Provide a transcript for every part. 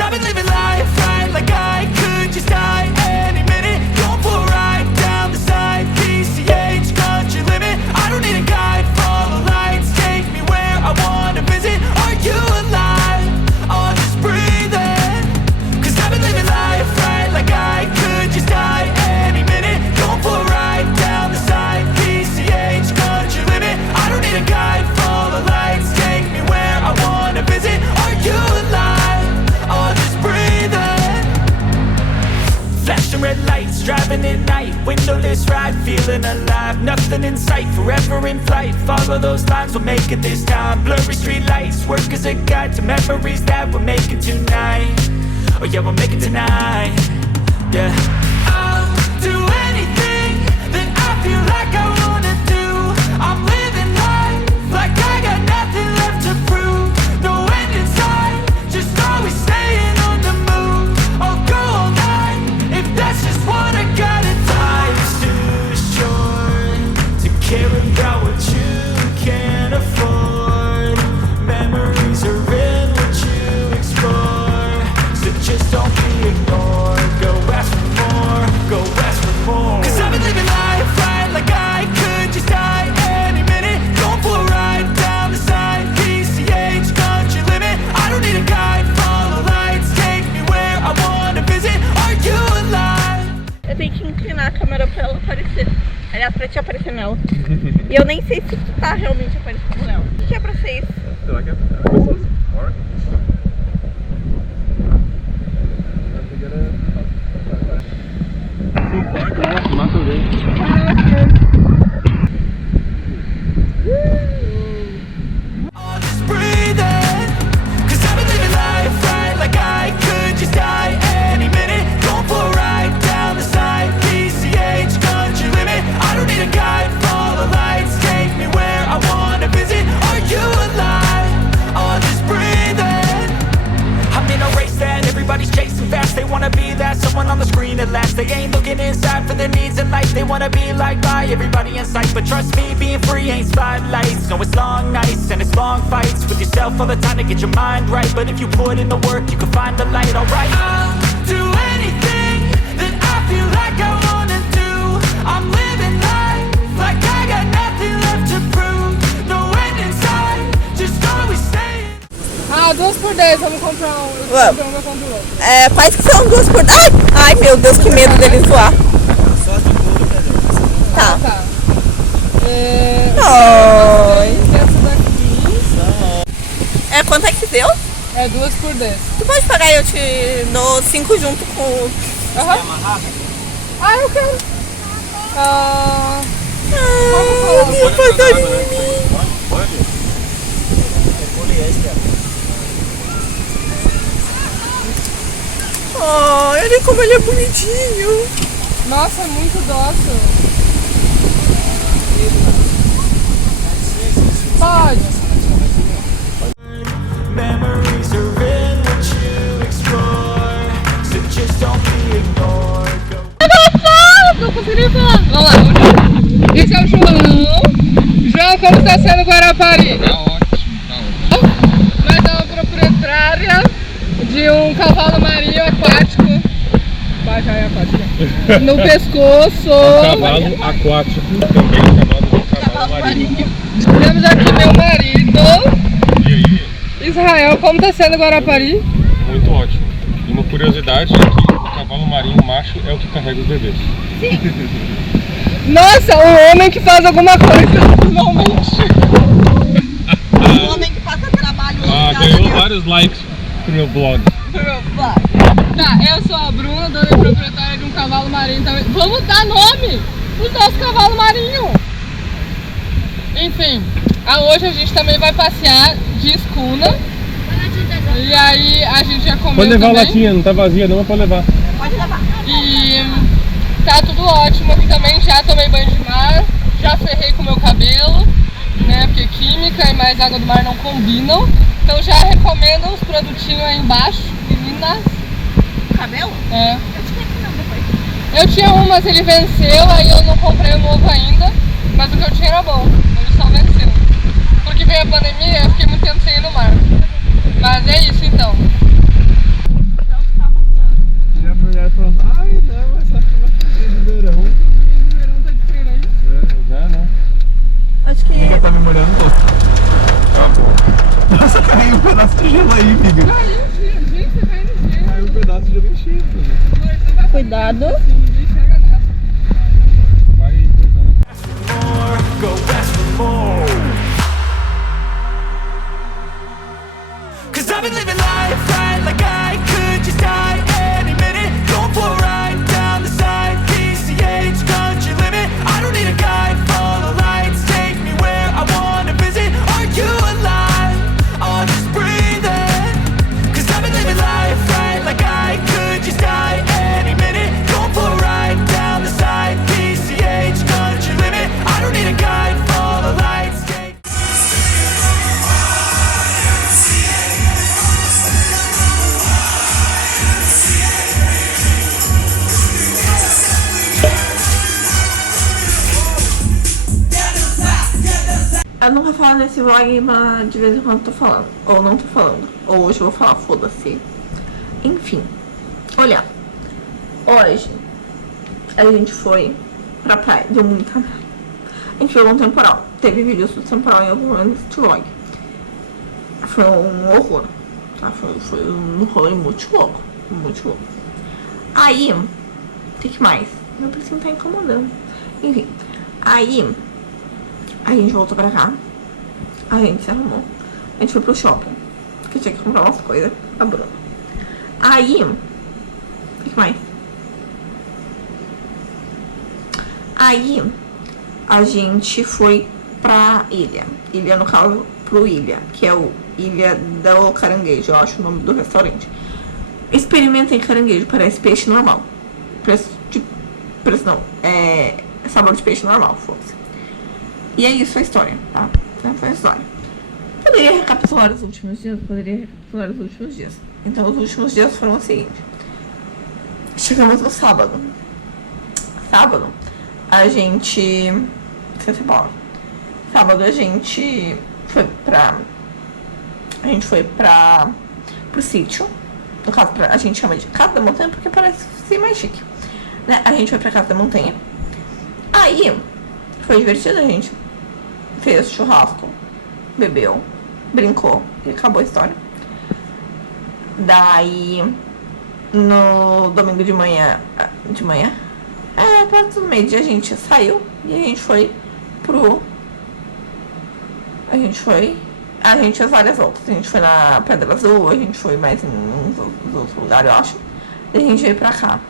Cause I've been living life right like I could just die any minute. Going for a ride down the side, PCH, country limit. I don't need a guide, follow lights, take me where I wanna visit. Are you alive? Or just breathing? Cause I've been living life right like I could just die any minute. Going for a ride down the side, PCH, country limit. I don't need a guide, follow lights, take me where I wanna visit. Are you alive? Or just breathing? Flashing red lights, driving at night, windowless ride, feeling alive. Nothing in sight, forever in flight. Follow those lines, we'll make it this time. Blurry street lights, work as a guide to memories that we're making tonight. Oh yeah, we'll make it tonight. Yeah. I'll do anything that I feel like I wanna do. I'm living life like I got nothing left to prove. No end in sight, just always staying on the move. I'll go all night if that's just what I gotta do. Life's too short to care about what you can't afford. Memories are in what you explore, so just don't be ignored. Go ask for more, go ask for more. Cause I've been living life right like I could just die any minute. Going for a ride down the side, PCH, country limit. I don't need a guide, follow lights, take me where I wanna visit. Are you alive? Eu tenho que inclinar a câmera pra ela aparecer. Aliás, pra te aparecer nela. E eu nem sei se tu tá realmente aparecendo nela. O que é pra ser isso? Será que é? I'll just breathing. Cause I've been living life right like I could just die any minute. Going for a ride down the side, PCH, country limit. I don't need a guide, follow lights, take me where I wanna visit. Are you alive? Or just breathing? I'm in a race that everybody's chasing fast. They wanna be that someone on the screen at last. They ain't looking inside for their needs in life. They wanna be liked by everybody in sight. But trust me, being free ain't spotlights. No, it's long nights and it's long fights with yourself all the time to get your mind right. But if you put in the work, you can find the light, alright? I'll do anything that I feel like I wanna do. I'm living life like I got nothing left to prove. No end in sight, just always staying. Ah, 2 por 10, vamos comprar um. Eu compro um, eu compro outro. É, quais que são 2 por... Ai, meu Deus, que medo dele zoar. Só de couro, velho. Tá. Tá. Oi. Essa daqui É, quanto é que deu? é 2 por 10. Tu pode pagar e eu te dou 5 junto com o... Aham. Ah, eu quero. Ah, Ai, que passarinho. Pode? É poliéster. Ai, olha como ele é bonitinho. nossa, muito dócil. Pode. Memories are in what you explore, so just don't be ignored. Não consegui falar. Vamos lá. Esse é o João. João, como está sendo o Guarapari? Tá ótimo. Nós somos proprietária de um cavalo marinho aquático. No pescoço. Cavalo aquático, também chamado de cavalo marinho. Temos aqui meu marido, E aí? Israel. Como está sendo o Guarapari? Muito ótimo. E uma curiosidade é que o cavalo marinho macho é o que carrega os bebês. Nossa, o homem que faz alguma coisa normalmente. O homem que passa trabalho. Ganhou vários likes pro meu blog. Tá, eu sou a Bruna, dona e proprietária de um cavalo marinho também. Vamos dar nome pros nossos cavalos marinhos. Enfim, hoje a gente também vai passear de escuna. E aí a gente já comeu Pode levar também. a latinha, não tá vazia não, pode levar. Pode levar. E tá tudo ótimo aqui também, já tomei banho de mar, já ferrei com o meu cabelo, né, porque química e mais água do mar não combinam. Então já recomendo os produtinhos aí embaixo, meninas. Cabelo? É. Eu tinha que não depois. Eu tinha um, mas ele venceu, aí eu não comprei o novo ainda, mas o que eu tinha era bom, ele só venceu. Porque veio a pandemia, eu fiquei muito tempo sem ir no mar. Mas é isso então. Nossa, caiu um pedaço de gelo aí, amiga. Caiu, gente, você caiu no gelo. Caiu um pedaço de gelo enchido. Cuidado. Ninguém enxerga nada. Vai coisando. more, go ask for more. 'Cause I've been living life right like I could just die any minute. Going for a ride down the side, PCH country limit. I don't need a guide, follow lights, take me where I wanna visit. Are you alive? Or just breathing? 'Cause I've been living life right like I could just die any minute. Going for a ride down the side, PCH country limit. I don't need a guide, follow lights, take. Eu nunca falo nesse vlog, mas de vez em quando tô falando. Ou não tô falando. Ou hoje eu vou falar, foda-se. Enfim. Olha. Hoje a gente foi pra praia. Deu muita merda. A gente pegou um temporal. Teve vídeo sobre temporal em algum momento desse vlog. Foi um horror. Tá? Foi um rolê muito louco. Muito louco. Aí, o que mais? Meu preciso tá incomodando. Enfim. Aí, a gente voltou pra cá. A gente se arrumou. A gente foi pro shopping. Porque tinha que comprar umas coisas pra Bruna. Aí, o que mais? Aí, a gente foi pra ilha. Ilha, no caso, pro Ilha. Que é o Ilha do Caranguejo. Eu acho o nome do restaurante. Experimentem caranguejo. Parece peixe normal. Preço não. É sabor de peixe normal, foda-se. E é isso a história, tá? Essa foi a história. Poderia recapitular os últimos dias? Poderia recapitular os últimos dias. Então, os últimos dias foram o seguinte. Chegamos no sábado. Sábado, a gente... Esqueci a palavra. Sábado, a gente foi pro sítio. No caso, a gente chama de Casa da Montanha porque parece ser mais chique, né? A gente foi pra Casa da Montanha. Aí, foi divertido, a gente fez churrasco, bebeu, brincou e acabou a história. Daí, no domingo de manhã, perto do meio-dia a gente saiu e a gente foi a gente fez várias outras. A gente foi na Pedra Azul, a gente foi mais em uns outros lugares, eu acho. Daí a gente veio pra cá.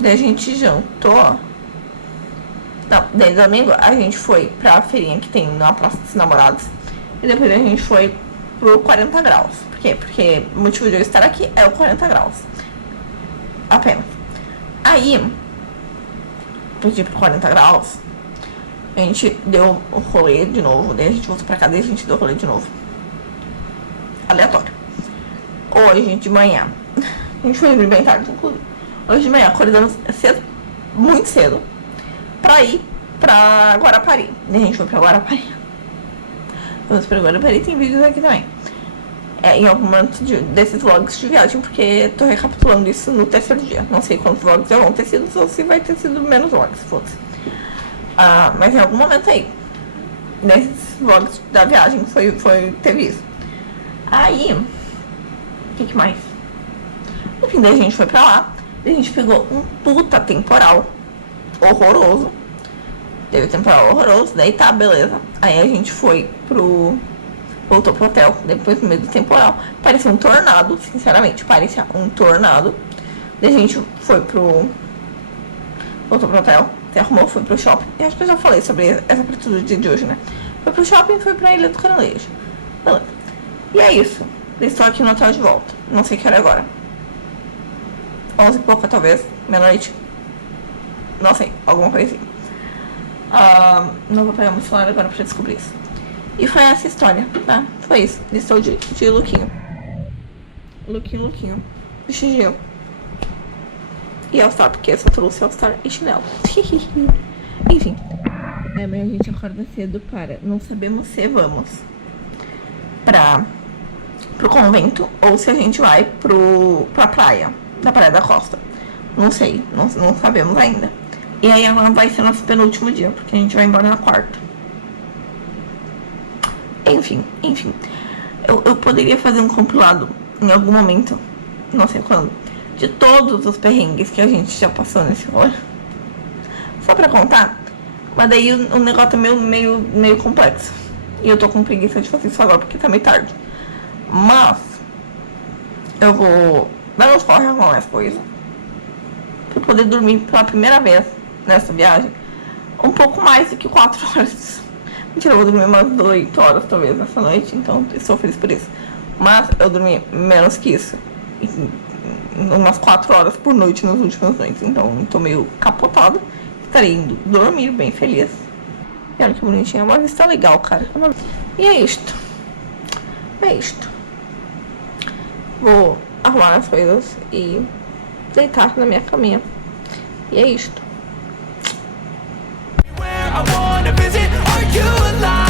Daí a gente jantou. Não, daí domingo a gente foi pra feirinha que tem na Praça dos Namorados. E depois a gente foi pro 40 graus. Por quê? Porque o motivo de eu estar aqui é o 40 graus. Apenas. Aí, depois de ir pro 40 graus, a gente deu o rolê de novo. Daí a gente voltou pra cá, daí a gente deu o rolê de novo. Aleatório. Hoje de manhã, a gente foi bem tarde, inclusive. Hoje de manhã, acordamos cedo, muito cedo, pra ir pra Guarapari. Daí a gente foi pra Guarapari. Vamos pra Guarapari, tem vídeos aqui também. Em algum momento desses vlogs de viagem, porque tô recapitulando isso no terceiro dia. Não sei quantos vlogs já vão ter sido, ou se vai ter sido menos vlogs, foda-se. Mas em algum momento aí, nesses vlogs da viagem, teve isso. Aí, o que mais? Enfim, daí a gente foi pra lá, daí a gente pegou um puta temporal horroroso. Teve temporal horroroso, daí tá, beleza. Aí a gente voltou pro hotel, depois no meio do temporal. Parecia um tornado, sinceramente, parecia um tornado. Daí a gente voltou pro hotel, se arrumou, foi pro shopping. E acho que eu já falei sobre essa atitude de hoje, né? Foi pro shopping, foi pra Ilha do Caranguejo. Beleza. E é isso. Estou aqui no hotel de volta. Não sei que hora é agora. 11 e pouca, talvez. Meia-noite. Não sei. Alguma coisa assim. Não vou pegar meu celular agora pra descobrir isso. E foi essa história, tá? Foi isso. Estou de lookinho. Lookinho. Vestidinho. E All-Star, porque eu só trouxe All-Star e chinelo. Enfim. Amanhã a gente acorda cedo para... Não sabemos se vamos pro convento ou se a gente vai pra praia, da Praia da Costa. Não sei, não sabemos ainda. E aí ela vai ser nosso penúltimo dia, porque a gente vai embora na quarta. Enfim. Eu poderia fazer um compilado em algum momento, não sei quando, de todos os perrengues que a gente já passou nesse rolê. Só pra contar. Mas daí o negócio é meio complexo. E eu tô com preguiça de fazer isso agora porque tá meio tarde. Mas eu vou dar uns corre arrumar as coisas pra poder dormir pela primeira vez nessa viagem um pouco mais do que 4 horas. Mentira, eu vou dormir umas 8 horas talvez nessa noite, então eu sou feliz por isso. Mas eu dormi menos que isso, umas 4 horas por noite nas últimas noites, então eu tô meio capotada. Estarei indo dormir bem feliz. E olha que bonitinha, é uma vista legal, cara. E é isto. Vou arrumar as coisas e deitar na minha caminha. E é isto. Where I wanna visit, are you alive?